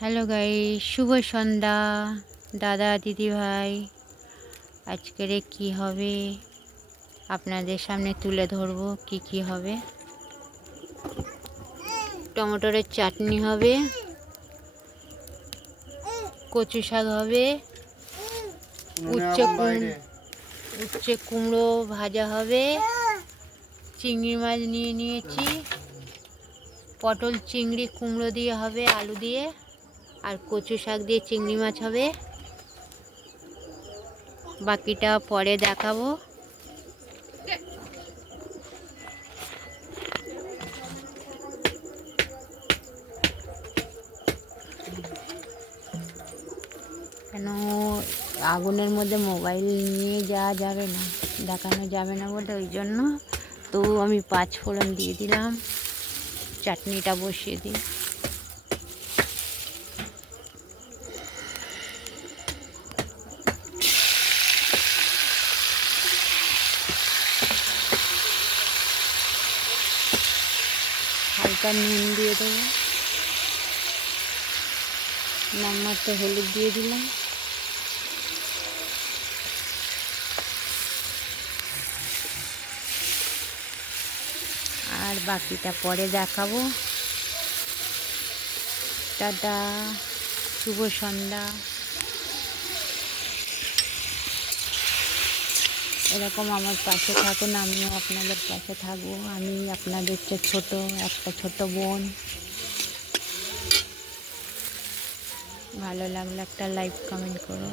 Hello guys, শুভ সন্ধ্যা দাদা দিদি ভাই। আজকের কি হবে আপনাদের সামনে তুলে ধরবো। কি হবে, টমেটোর চাটনি হবে, কচু শাক হবে, উচ্ছে কুমড়ো ভাজা হবে, চিংড়ি মাছ নিয়ে নিয়েছি, পটল চিংড়ি কুমড়ো দিয়ে হবে, আলু দিয়ে, আর কচু শাক দিয়ে চিংড়ি মাছ হবে। বাকিটা পরে দেখাবো। কেন আগুনের মধ্যে মোবাইল নিয়ে যাওয়া যাবে না, দেখানো যাবে না বলে ওই জন্য তো আমি 5 ফোড়ন দিয়ে দিলাম। চাটনিটা বসিয়ে দিই। হালকা নুন দিয়ে দেবো, নামমাত্র হলুদ দিয়ে দিলাম, আর বাকিটা পরে দেখাবো। টাটা, শুভ সন্ধ্যা। এরকম আমার পাশে থাকুন, আমিও আপনাদের পাশে থাকবো। আমি আপনাদের চেয়ে একটা ছোট বোন। ভালো লাগলে একটা লাইক কমেন্ট করো।